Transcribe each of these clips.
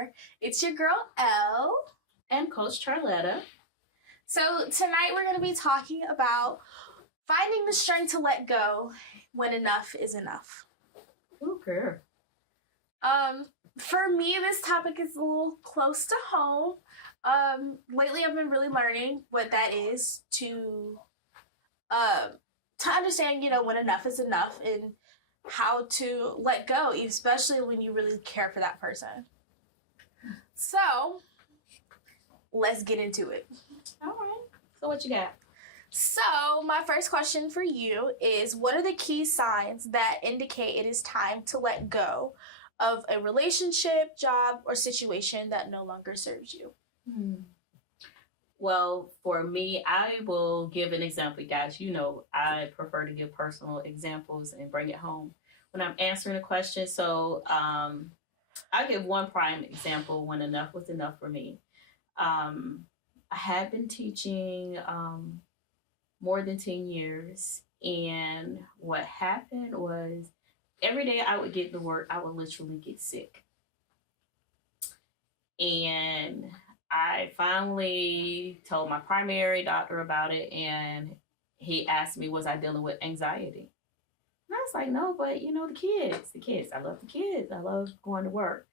more. It's your girl, Elle. And Coach Charletta. So tonight we're going to be talking about finding the strength to let go when enough is enough. Okay. For me, this topic is a little close to home. Lately I've been really learning what that is to understand, when enough is enough and how to let go, especially when you really care for that person. So, let's get into it. All right. So what you got? So, my first question for you is, what are the key signs that indicate it is time to let go of a relationship, job, or situation that no longer serves you? Well, for me, I will give an example, guys. I prefer to give personal examples and bring it home when I'm answering a question. So I'll give one prime example when enough was enough for me. I had been teaching more than 10 years. And what happened was every day I would get to work, I would literally get sick. And I finally told my primary doctor about it, and he asked me, was I dealing with anxiety? And I was like, no, but the kids, I love the kids. I love going to work.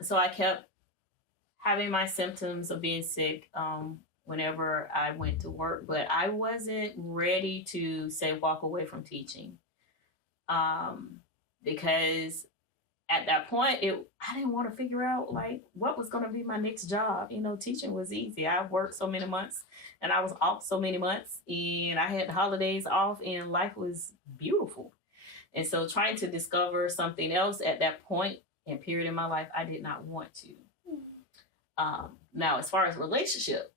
So I kept having my symptoms of being sick whenever I went to work, but I wasn't ready to say walk away from teaching because at that point, I didn't want to figure out what was going to be my next job. Teaching was easy. I worked so many months and I was off so many months and I had the holidays off and life was beautiful. And so trying to discover something else at that point and period in my life, I did not want to. Now, as far as relationship,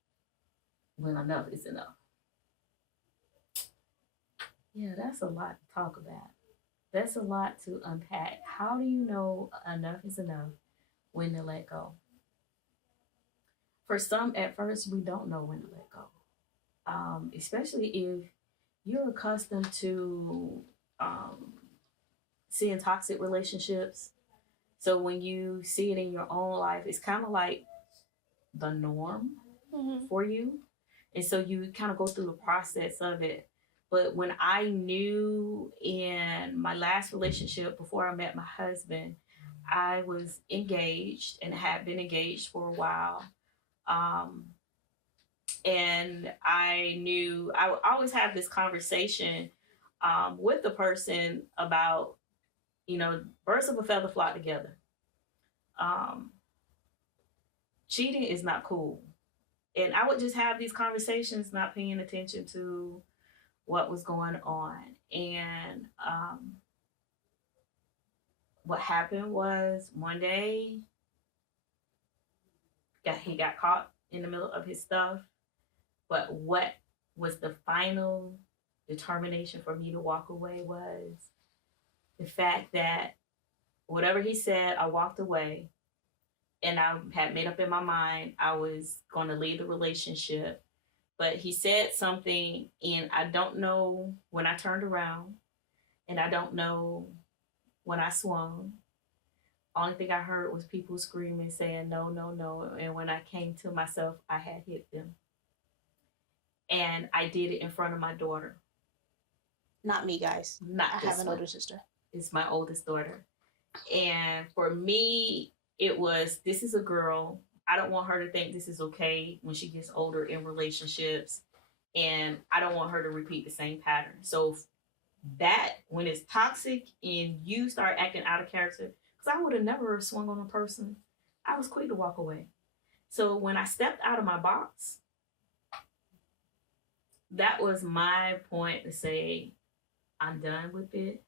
when enough is enough. Yeah, that's a lot to talk about. That's a lot to unpack. How do you know enough is enough when to let go? For some, at first, we don't know when to let go. Especially if you're accustomed to seeing toxic relationships. So when you see it in your own life, it's kind of like the norm for you. And so you kind of go through the process of it. But when I knew in my last relationship before I met my husband, I was engaged and had been engaged for a while. And I knew I would always have this conversation with the person about, birds of a feather flock together. Cheating is not cool. And I would just have these conversations, not paying attention to what was going on. And what happened was one day he got caught in the middle of his stuff. But what was the final determination for me to walk away was the fact that whatever he said, I walked away. And I had made up in my mind I was going to leave the relationship. But he said something, and I don't know when I turned around, and I don't know when I swung. Only thing I heard was people screaming, saying, no, no, no. And when I came to myself, I had hit them. And I did it in front of my daughter. Not me, guys. I have an older sister. It's my oldest daughter. And for me, it was, this is a girl. I don't want her to think this is okay when she gets older in relationships. And I don't want her to repeat the same pattern. So that, when it's toxic and you start acting out of character, because I would have never swung on a person, I was quick to walk away. So when I stepped out of my box, that was my point to say, I'm done with it.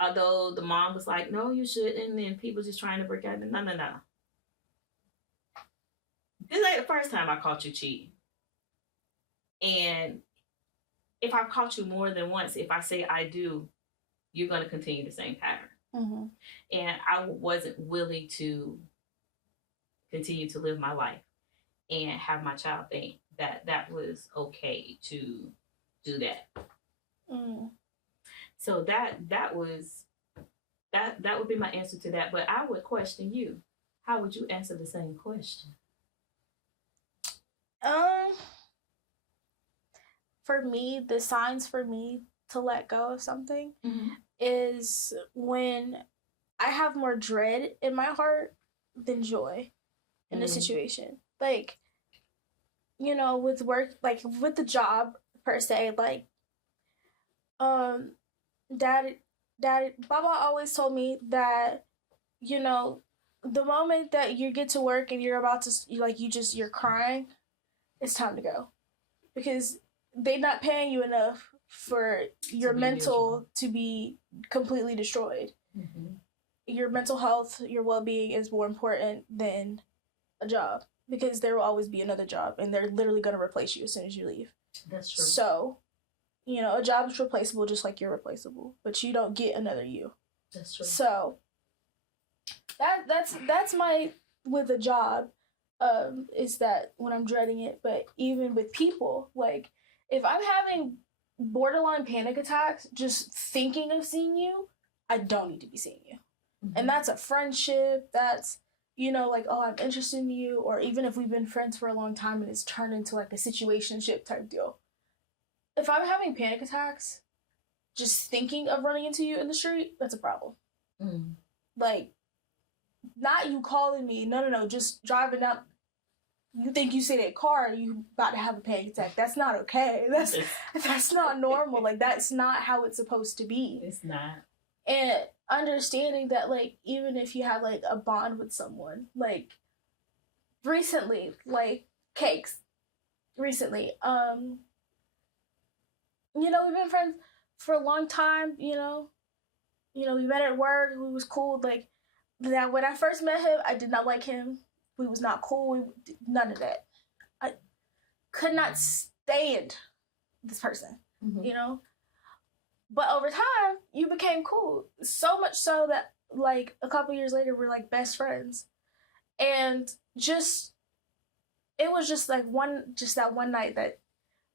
Although the mom was like, no, you shouldn't. And people just trying to break out. No. This ain't the first time I caught you cheating. And if I've caught you more than once, if I say I do, you're going to continue the same pattern. Mm-hmm. And I wasn't willing to continue to live my life and have my child think that that was okay to do that. Mm. So that was that would be my answer to that. But I would question you. How would you answer the same question? For me, the signs for me to let go of something is when I have more dread in my heart than joy in a situation. Like, you know, with work, like with the job per se, like, dad, Baba always told me that, you know, the moment that you get to work and you're about to, like, you're crying, it's time to go. Because they're not paying you enough for your mental to be completely destroyed. Your mental health, your well-being is more important than a job, because there will always be another job and they're literally going to replace you as soon as you leave. That's true. So, you know, a job is replaceable just like you're replaceable, but you don't get another you. That's true. So that's my, with a job, is that when I'm dreading it. But even with people, like, if I'm having borderline panic attacks just thinking of seeing you, I don't need to be seeing you. And that's a friendship, that's, you know, like, oh, I'm interested in you, or even if we've been friends for a long time and it's turned into like a situationship type deal. If I'm having panic attacks, just thinking of running into you in the street, that's a problem. Like, not you calling me, no, just driving out. You think you see that car and you about to have a panic attack. That's not okay. That's not normal. Like, that's not how it's supposed to be. It's not. And understanding that, like, even if you have, like, a bond with someone, like, recently, like, Cakes, recently, you know, we've been friends for a long time, you know, we met at work, we was cool, like, now, when I first met him, I did not like him, we was not cool, none of that. I could not stand this person, you know? But over time, you became cool. So much so that, like, a couple years later, we're, like, best friends. And just, it was just, like, that one night that,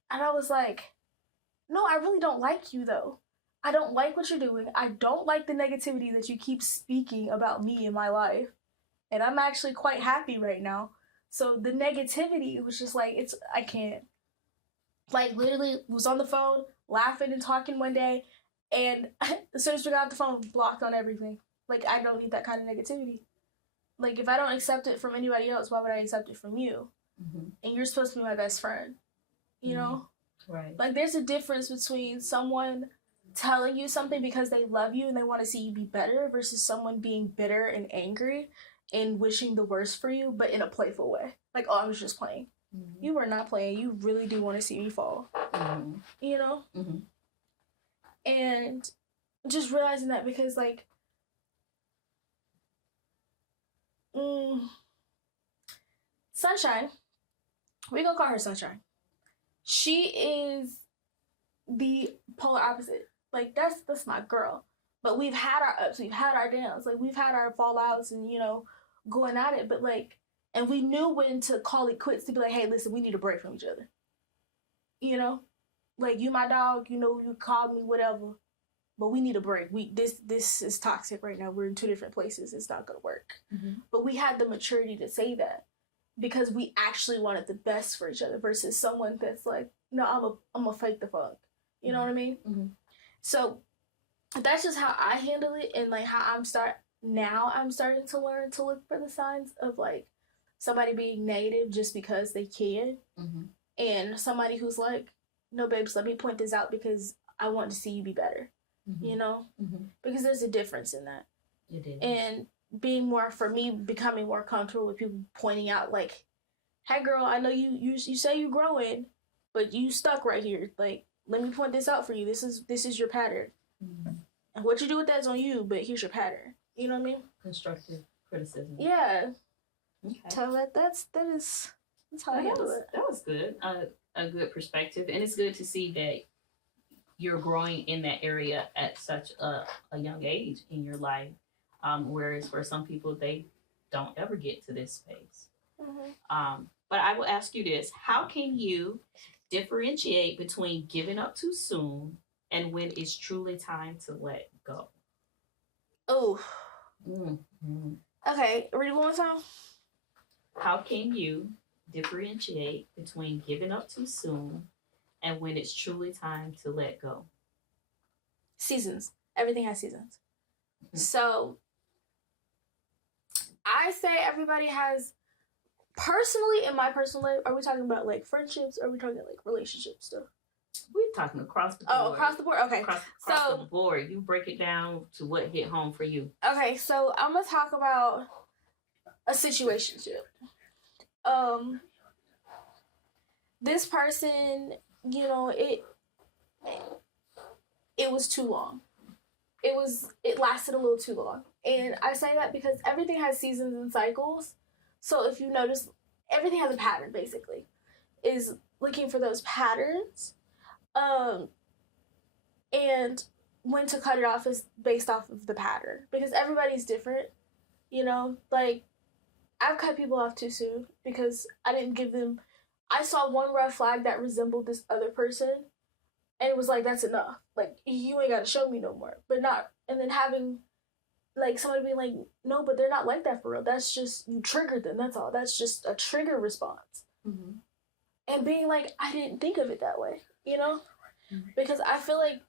and I was like, no, I really don't like you, though. I don't like what you're doing. I don't like the negativity that you keep speaking about me in my life. And I'm actually quite happy right now. So the negativity was just like, I can't. Like, literally was on the phone, laughing and talking one day, and as soon as we got off the phone, blocked on everything. Like, I don't need that kind of negativity. Like, if I don't accept it from anybody else, why would I accept it from you? And you're supposed to be my best friend, you know? Right. Like, there's a difference between someone telling you something because they love you and they want to see you be better versus someone being bitter and angry and wishing the worst for you, but in a playful way. Like, oh, I was just playing. You were not playing. You really do want to see me fall. You know? And just realizing that, because, like, Sunshine, we gonna call her Sunshine. She is the polar opposite. Like, that's my girl. But we've had our ups, we've had our downs, like, we've had our fallouts and, you know, going at it, but, like, and we knew when to call it quits, to be like, hey, listen, we need a break from each other. You know? Like, you my dog, you know, you called me, whatever. But we need a break. This is toxic right now. We're in two different places. It's not gonna work. But we had the maturity to say that because we actually wanted the best for each other versus someone that's like, no, I'm a fake the fuck. You know what I mean? So that's just how I handle it, and like how I'm starting to learn to look for the signs of like somebody being negative just because they can, and somebody who's like, no, babes, let me point this out because I want to see you be better. You know, because there's a difference in that. It is. And becoming more comfortable with people pointing out like, hey girl, I know you say you're growing, but you stuck right here. Like, let me point this out for you. This is your pattern. And what you do with that is on you, but here's your pattern. You know what I mean? Constructive criticism. Yeah. Okay. So that's how I handle it. That was good. A good perspective. And it's good to see that you're growing in that area at such a young age in your life. Whereas for some people, they don't ever get to this space. But I will ask you this. How can you differentiate between giving up too soon and when it's truly time to let go? Oh. Mm-hmm. Okay, read it one more time. How can you differentiate between giving up too soon and when it's truly time to let go? Seasons. Everything has seasons. Mm-hmm. So I say everybody has, personally, in my personal life, are we talking about like friendships or are we talking like relationship stuff? We're talking across the board. Oh, across the board? Okay. Across the board. You break it down to what hit home for you. Okay, so I'm going to talk about a situationship. This person, you know, it was too long. It lasted a little too long. And I say that because everything has seasons and cycles. So if you notice, everything has a pattern, basically. Is looking for those patterns. And when to cut it off is based off of the pattern. Because everybody's different, you know? Like, I've cut people off too soon because I didn't give them... I saw one red flag that resembled this other person, and it was like, that's enough. Like, you ain't got to show me no more. But not... And then having, like, somebody being like, no, but they're not like that for real. That's just... You triggered them, that's all. That's just a trigger response. Mm-hmm. And being like, I didn't think of it that way, you know? Mm-hmm. Because I feel like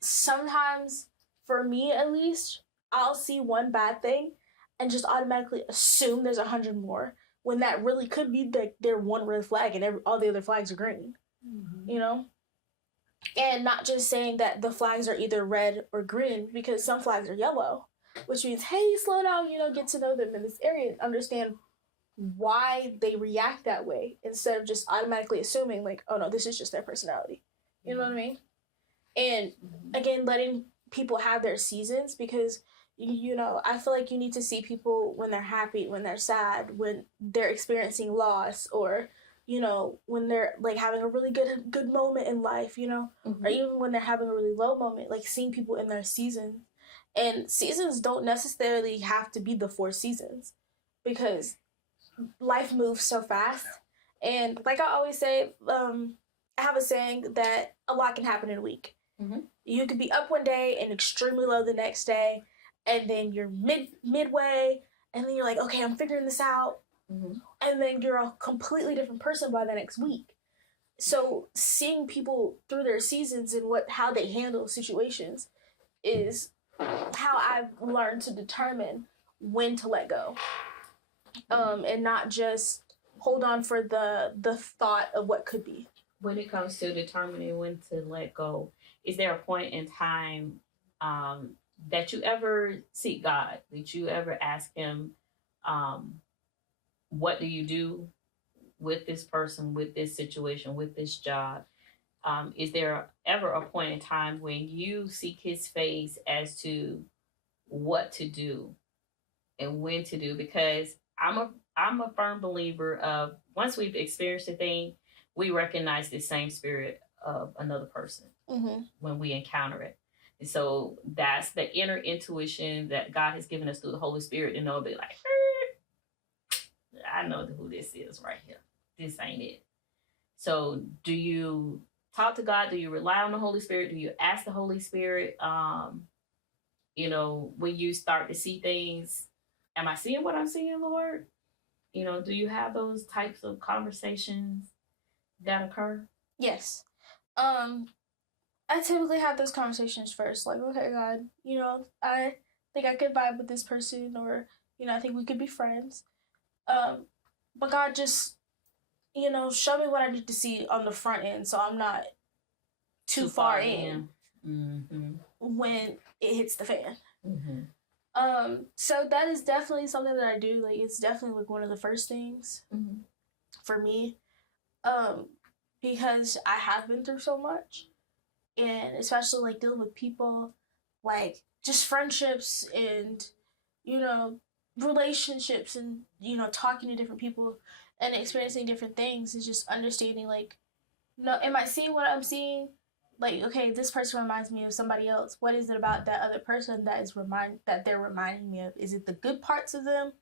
sometimes, for me at least, I'll see one bad thing and just automatically assume there's 100 more, when that really could be their one red flag and all the other flags are green, mm-hmm. you know? And not just saying that the flags are either red or green, because some flags are yellow, which means, hey, slow down, you know, get to know them in this area and understand why they react that way, instead of just automatically assuming, like, oh no, this is just their personality. You know what I mean? And again, letting people have their seasons, because, you know, I feel like you need to see people when they're happy, when they're sad, when they're experiencing loss, or, you know, when they're like having a really good moment in life, you know, mm-hmm. or even when they're having a really low moment, like seeing people in their seasons. And seasons don't necessarily have to be the 4 seasons, because life moves so fast. And like I always say, I have a saying that a lot can happen in a week. Mm-hmm. You could be up one day and extremely low the next day, and then you're midway, and then you're like, okay, I'm figuring this out, mm-hmm. and then you're a completely different person by the next week. So seeing people through their seasons and how they handle situations is how I've learned to determine when to let go, and not just hold on for the thought of what could be. When it comes to determining when to let go, is there a point in time that you ever seek God? Did you ever ask him, what do you do with this person, with this situation, with this job? Is there ever a point in time when you seek his face as to what to do and when to do? Because I'm a firm believer of, once we've experienced a thing, we recognize the same spirit of another person mm-hmm. when we encounter it. And so that's the inner intuition that God has given us through the Holy Spirit to know, be like, I know who this is right here. This ain't it. So do you talk to God? Do you rely on the Holy Spirit? Do you ask the Holy Spirit, you know, when you start to see things, am I seeing what I'm seeing, Lord? You know, do you have those types of conversations that occur? Yes. I typically have those conversations first, like, okay, God, you know, I think I could vibe with this person, or, you know, I think we could be friends. But God, just, you know, show me what I need to see on the front end, so I'm not too far in mm-hmm. when it hits the fan. Mm-hmm. So that is definitely something that I do. Like, it's definitely like one of the first things mm-hmm. for me, because I have been through so much, and especially like dealing with people, like just friendships and, you know, relationships, and, you know, talking to different people and experiencing different things, is just understanding, like, no, am I seeing what I'm seeing? Like, okay, this person reminds me of somebody else. What is it about that other person that they're reminding me of? Is it the good parts of them,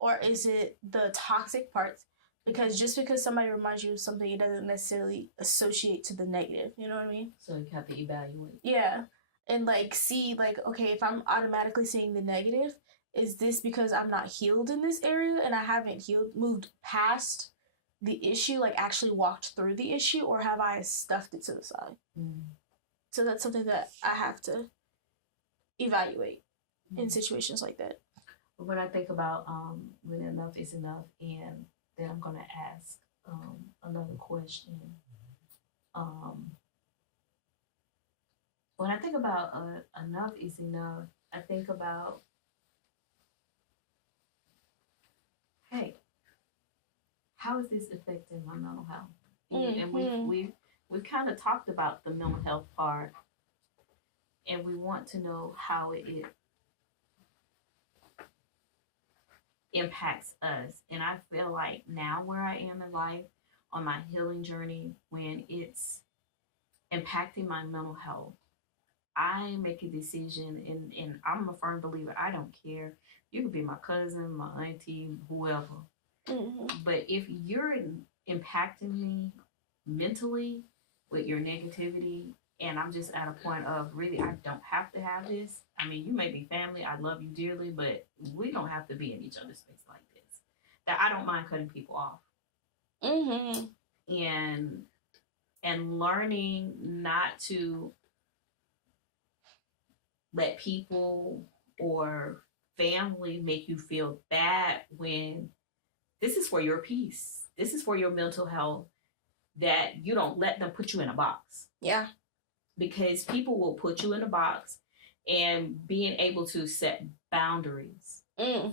or is it the toxic parts? Because just because somebody reminds you of something, it doesn't necessarily associate to the negative. You know what I mean? So you have to evaluate. Yeah. and like see like, okay, if I'm automatically seeing the negative, is this because I'm not healed in this area and I haven't moved past the issue, like actually walked through the issue, or have I stuffed it to the side? So that's something that I have to evaluate in situations like that. When I think about when enough is enough, and then I'm gonna ask another question. When I think about enough is enough, I think about, hey, how is this affecting my mental health? And we've kind of talked about the mental health part, and we want to know how it impacts us. And I feel like now where I am in life on my healing journey, when it's impacting my mental health, I make a decision, and I'm a firm believer. I don't care. You could be my cousin, my auntie, whoever. But if you're impacting me mentally with your negativity, and I'm just at a point of really, I don't have to have this. I mean, you may be family. I love you dearly, but we don't have to be in each other's space like this. That I don't mind cutting people off. And learning not to let people or family make you feel bad when this is for your peace. This is for your mental health, that you don't let them put you in a box. Yeah. Because people will put you in a box, and being able to set boundaries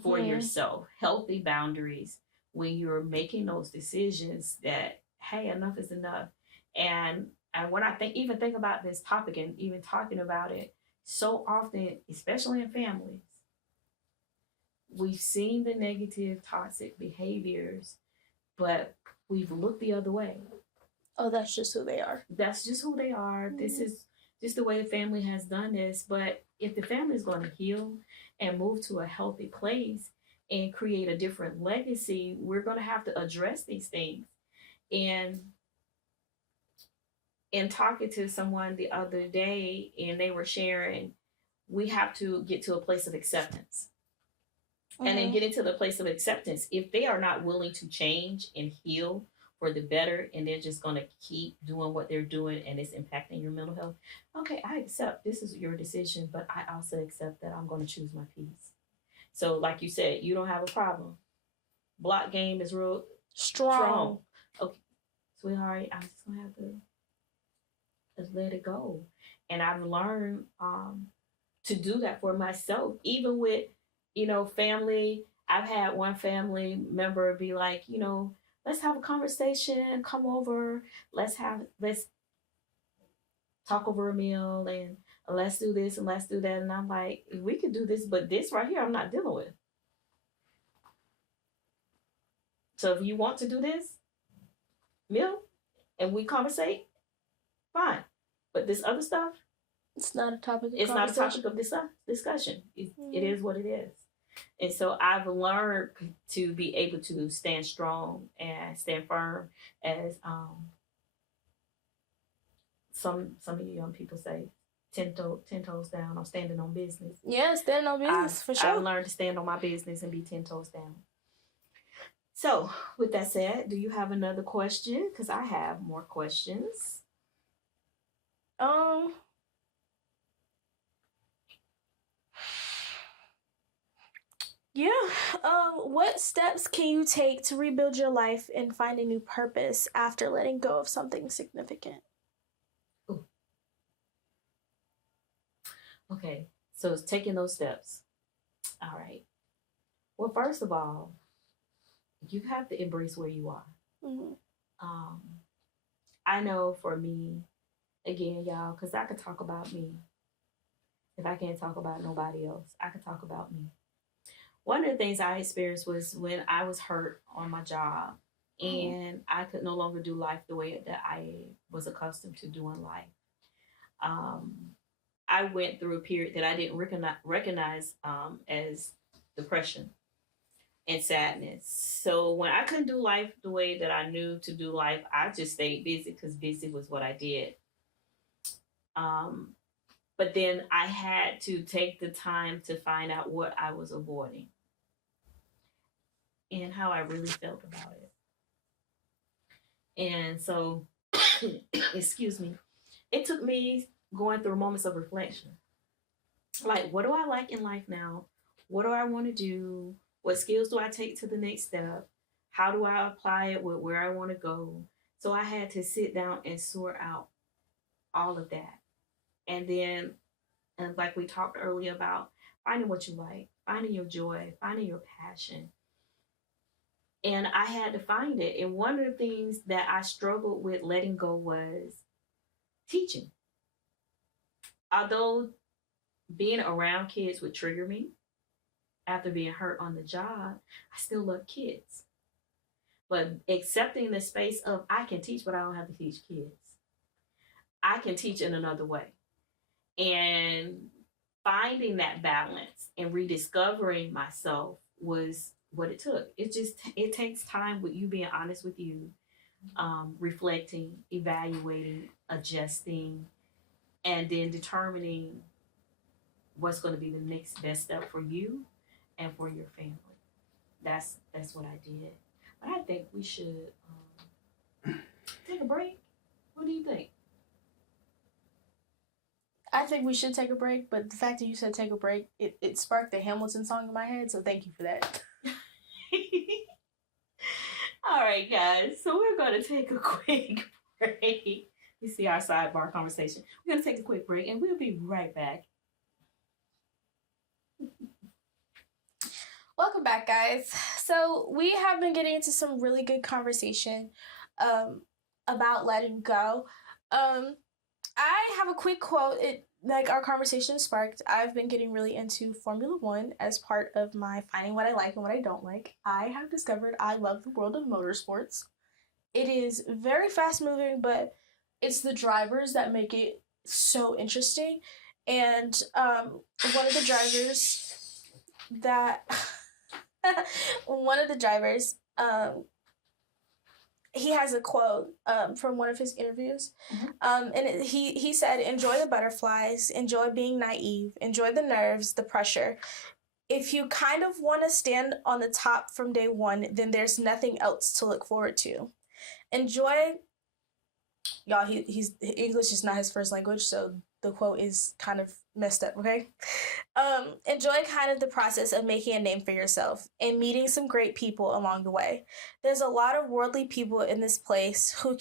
for yourself, healthy boundaries, when you're making those decisions that, hey, enough is enough. And when I think about this topic and even talking about it, so often, especially in families, we've seen the negative, toxic behaviors, but we've looked the other way. Oh, that's just who they are. That's just who they are. This is just the way the family has done this. But if the family is going to heal and move to a healthy place and create a different legacy, we're going to have to address these things. And in talking to someone the other day, and they were sharing, we have to get to a place of acceptance. And then get into the place of acceptance. If they are not willing to change and heal for the better, and they're just going to keep doing what they're doing, and it's impacting your mental health, okay, I accept this is your decision, but I also accept that I'm going to choose my peace. So like you said, you don't have a problem. Block game is real strong. Okay, sweetheart, I'm just going to have to let it go. And I've learned to do that for myself, even with, family. I've had one family member be like, let's have a conversation, come over, let's talk over a meal, and let's do this and let's do that. And I'm like, we could do this, but this right here, I'm not dealing with. So if you want to do this meal and we conversate, fine. But this other stuff, it's not a topic of it's not a topic of discussion. It is what it is. And so I've learned to be able to stand strong and stand firm, as some of you young people say, 10 toes down. I'm standing on business. Yeah, standing on business, for sure. I've learned to stand on my business and be 10 toes down. So with that said, do you have another question? Because I have more questions. Yeah. What steps can you take to rebuild your life and find a new purpose after letting go of something significant? Ooh. Okay, so it's taking those steps. All right. Well, first of all, you have to embrace where you are. I know for me, again, y'all, because I could talk about me. If I can't talk about nobody else, I could talk about me. One of the things I experienced was when I was hurt on my job, and I could no longer do life the way that I was accustomed to doing life. I went through a period that I didn't recognize as depression and sadness. So when I couldn't do life the way that I knew to do life, I just stayed busy, because busy was what I did. But then I had to take the time to find out what I was avoiding and how I really felt about it. And so, excuse me, it took me going through moments of reflection. Like, what do I like in life now? What do I want to do? What skills do I take to the next step? How do I apply it with where I want to go? So I had to sit down and sort out all of that. And then, and like we talked earlier about finding what you like, finding your joy, finding your passion. And I had to find it. And one of the things that I struggled with letting go was teaching. Although being around kids would trigger me after being hurt on the job, I still love kids. But accepting the space of I can teach, but I don't have to teach kids. I can teach in another way. And finding that balance and rediscovering myself was what it took. It takes time with you being honest with you, reflecting, evaluating, adjusting, and then determining what's going to be the next best step for you and for your family. That's what I did. But I think we should take a break. What do you think? I think we should take a break, but the fact that you said take a break, it sparked the Hamilton song in my head, so thank you for that. All right, guys. So we're going to take a quick break. You see our sidebar conversation. We're going to take a quick break, and we'll be right back. Welcome back, guys. So we have been getting into some really good conversation about letting go. I have a quick quote. Like our conversation sparked, I've been getting really into Formula One as part of my finding what I like and what I don't like. I have discovered I love the world of motorsports. It is very fast moving, but it's the drivers that make it so interesting. And one of the drivers, he has a quote from one of his interviews. And he said, enjoy the butterflies, enjoy being naive, enjoy the nerves, the pressure. If you kind of want to stand on the top from day one, then there's nothing else to look forward to. Enjoy, y'all, he's English is not his first language, so the quote is kind of messed up, okay? Enjoy kind of the process of making a name for yourself and meeting some great people along the way. There's a lot of worldly people in this place who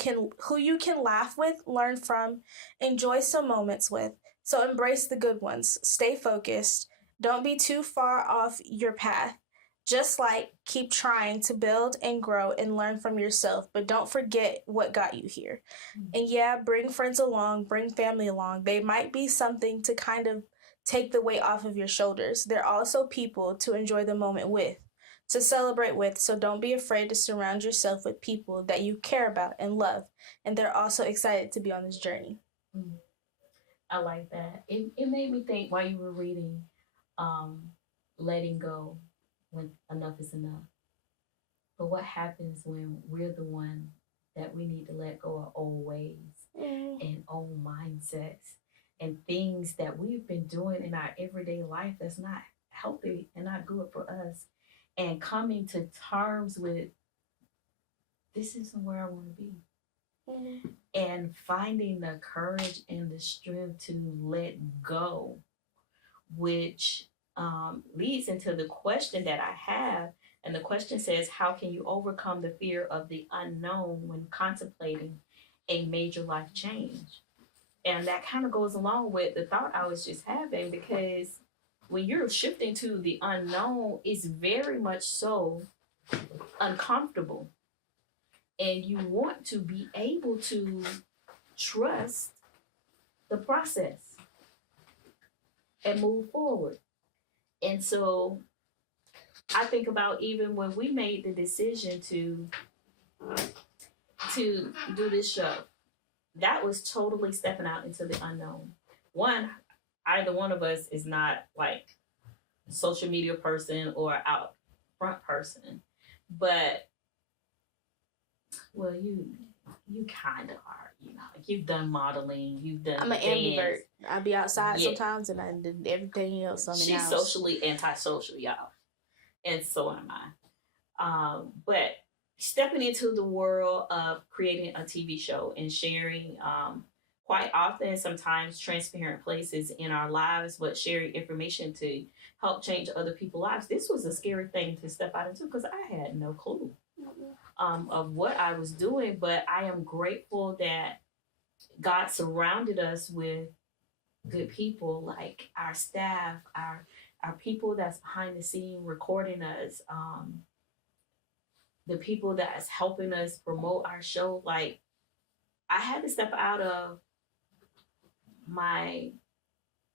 you can laugh with, learn from, enjoy some moments with. So embrace the good ones. Stay focused. Don't be too far off your path. Just keep trying to build and grow and learn from yourself, but don't forget what got you here. And yeah, bring friends along, bring family along. They might be something to kind of take the weight off of your shoulders. They're also people to enjoy the moment with, to celebrate with. So don't be afraid to surround yourself with people that you care about and love. And they're also excited to be on this journey. I like that. It made me think while you were reading, letting go when enough is enough. But what happens when we're the one that we need to let go of old ways and old mindsets and things that we've been doing in our everyday life that's not healthy and not good for us, and coming to terms with this isn't where I want to be. And finding the courage and the strength to let go, which leads into the question that I have. And the question says, how can you overcome the fear of the unknown when contemplating a major life change? And that kind of goes along with the thought I was just having, because when you're shifting to the unknown, it's very much so uncomfortable. And you want to be able to trust the process and move forward. And so I think about even when we made the decision to do this show, that was totally stepping out into the unknown. One, either one of us is not like a social media person or out front person, but well, you kind of are. you know, like you've done modeling, you've done I'm an ambivert. I be outside Yeah. sometimes, and I did everything else on the She's house. socially antisocial, y'all, and so am I. But stepping into the world of creating a TV show and sharing, quite often, sometimes transparent places in our lives, but sharing information to help change other people's lives. This was a scary thing to step out into because I had no clue of what I was doing, but I am grateful that God surrounded us with good people, like our staff, our people that's behind the scene recording us, the people that's helping us promote our show. Like, I had to step out of my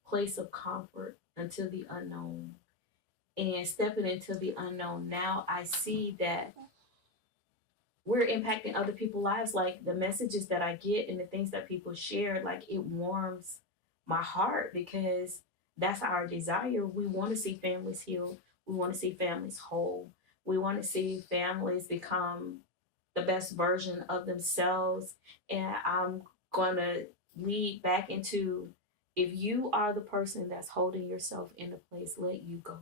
place of comfort until the unknown. And stepping into the unknown, now I see that we're impacting other people's lives. Like the messages that I get and the things that people share, like it warms my heart because that's our desire. We want to see families heal. We want to see families whole. We want to see families become the best version of themselves. And I'm going to lead back into, if you are the person that's holding yourself in a place, let you go.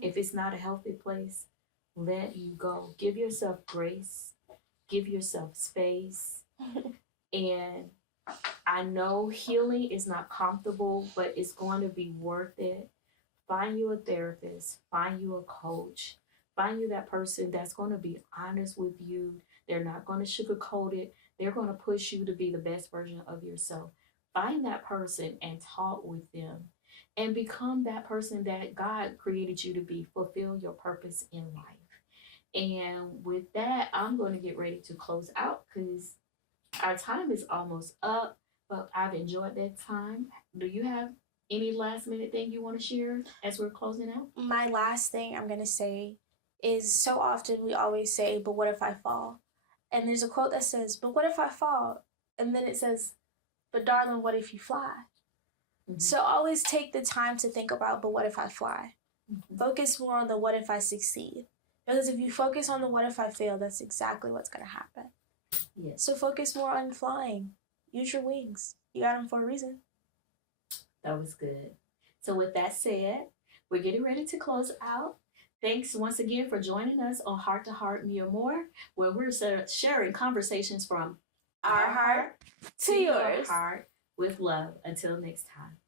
If it's not a healthy place, let you go. Give yourself grace. Give yourself space. And I know healing is not comfortable, but it's going to be worth it. Find you a therapist. Find you a coach. Find you that person that's going to be honest with you. They're not going to sugarcoat it. They're going to push you to be the best version of yourself. Find that person and talk with them. And become that person that God created you to be. Fulfill your purpose in life. And with that, I'm going to get ready to close out because our time is almost up. But I've enjoyed that time. Do you have any last minute thing you want to share as we're closing out? My last thing I'm going to say is, so often we always say, but what if I fall? And there's a quote that says, but what if I fall? And then it says, but darling, what if you fly? Mm-hmm. So always take the time to think about, but what if I fly? Mm-hmm. Focus more on the what if I succeed. Because if you focus on the what if I fail, that's exactly what's going to happen. Yes. So focus more on flying. Use your wings. You got them for a reason. That was good. So with that said, we're getting ready to close out. Thanks once again for joining us on Heart to Heart Me or More, where we're sharing conversations from our heart to yours. Heart with love. Until next time.